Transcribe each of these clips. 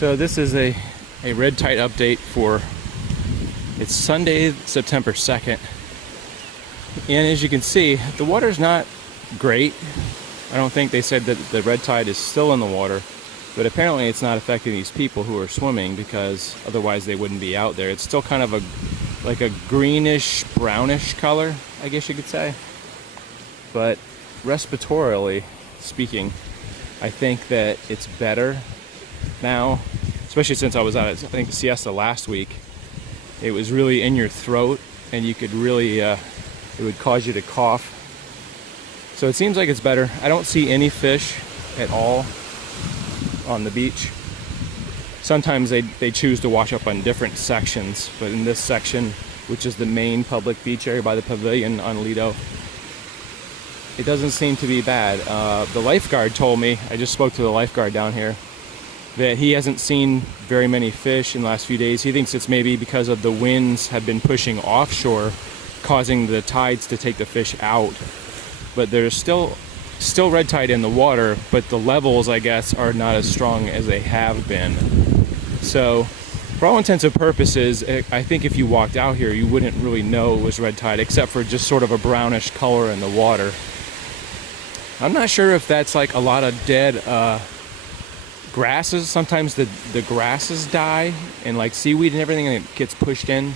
So this is a red tide update for, it's Sunday, September 2nd. And as you can see, the water's not great. I don't think they said that the red tide is still in the water, but apparently it's not affecting these people who are swimming because otherwise they wouldn't be out there. It's still kind of like a greenish, brownish color, I guess you could say. But respiratorily speaking, I think that it's better now, especially since I was out at, I think, the siesta last week. It was really in your throat and you could really, it would cause you to cough. So it seems like it's better. I don't see any fish at all on the beach. Sometimes they choose to wash up on different sections, but in this section, which is the main public beach area by the pavilion on Lido, it doesn't seem to be bad. The lifeguard told me, I just spoke to the lifeguard down here, that he hasn't seen very many fish in the last few days. He thinks it's maybe because of the winds have been pushing offshore, causing the tides to take the fish out. But there's still red tide in the water, but the levels, I guess, are not as strong as they have been. So for all intents and purposes, I think if you walked out here, you wouldn't really know it was red tide, except for just sort of a brownish color in the water. I'm not sure if that's like a lot of dead grasses. Sometimes the grasses die, and like seaweed and everything, and it gets pushed in.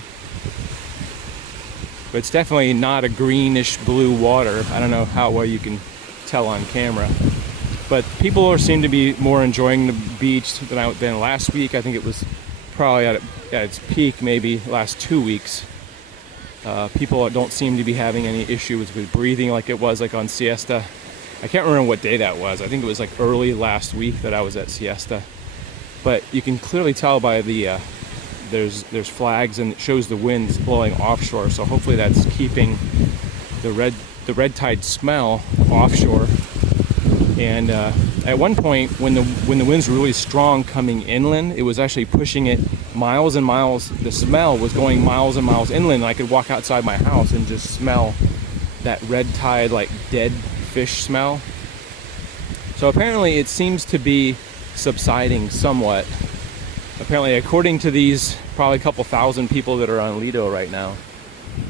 But it's definitely not a greenish blue water. I don't know how well you can tell on camera. But people seem to be more enjoying the beach than last week. I think it was probably at its peak maybe last 2 weeks. People don't seem to be having any issues with breathing like it was like on siesta. I can't remember what day that was. I think it was like early last week that I was at siesta. But you can clearly tell by the there's flags, and it shows the winds blowing offshore. So hopefully that's keeping the red tide smell offshore. And at one point, when the winds were really strong coming inland, it was actually pushing it miles and miles. The smell was going miles and miles inland. And I could walk outside my house and just smell that red tide, like dead fish smell. So apparently it seems to be subsiding somewhat. Apparently, according to these probably a couple thousand people that are on Lido right now,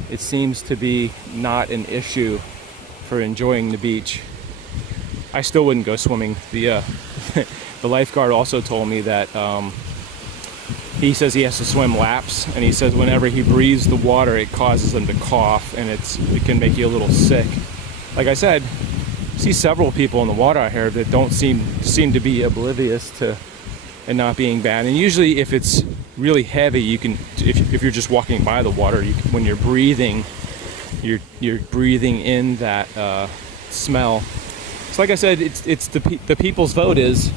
it seems to be not an issue for enjoying the beach. I still wouldn't go swimming. The lifeguard also told me that he says he has to swim laps, and he says whenever he breathes the water, it causes him to cough, and it can make you a little sick. Like I said, I see several people in the water out here that don't seem to be oblivious to and not being bad. And usually, if it's really heavy, you can, if you're just walking by the water, when you're breathing, you're breathing in that smell. So like I said, it's the people's vote is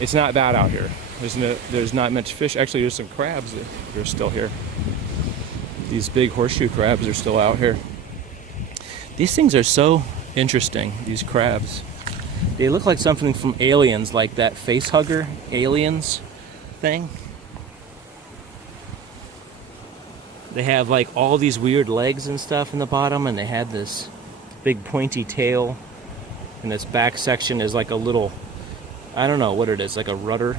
it's not bad out here. There's not much fish. Actually, there's some crabs that are still here. These big horseshoe crabs are still out here. These things are so interesting, these crabs. They look like something from Aliens, like that face hugger Aliens thing. They have like all these weird legs and stuff in the bottom, and they had this big pointy tail, and this back section is like a little, I don't know what it is, like a rudder,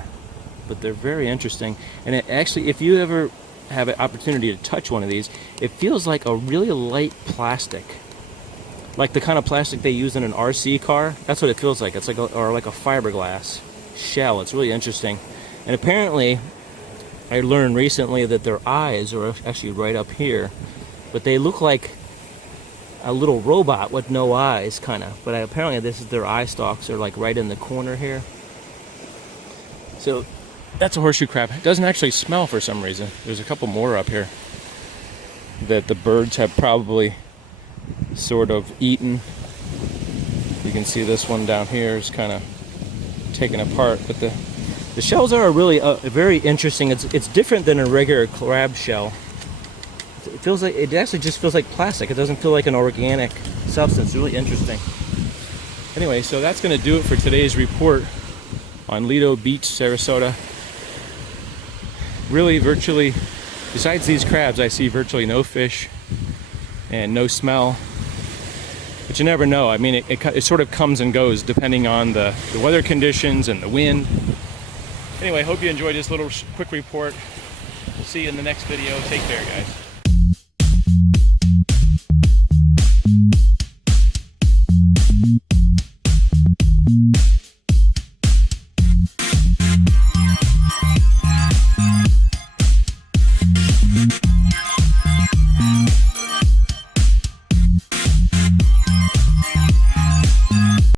but they're very interesting. And it actually, if you ever have an opportunity to touch one of these, it feels like a really light plastic. Like the kind of plastic they use in an RC car. That's what it feels like. It's like like a fiberglass shell. It's really interesting. And apparently, I learned recently that their eyes are actually right up here, but they look like a little robot with no eyes, kind of. But apparently, this is their eye stalks are like right in the corner here. So that's a horseshoe crab. It doesn't actually smell for some reason. There's a couple more up here that the birds have probably sort of eaten. You can see this one down here is kind of taken apart, but the shells are really very interesting. It's different than a regular crab shell. It feels like, it actually just feels like plastic. It doesn't feel like an organic substance. It's really interesting. Anyway, so that's going to do it for today's report on Lido Beach, Sarasota. Really, virtually, besides these crabs, I see virtually no fish and no smell. But you never know. I mean, it sort of comes and goes depending on the weather conditions and the wind. Anyway, hope you enjoyed this little quick report. See you in the next video. Take care, guys.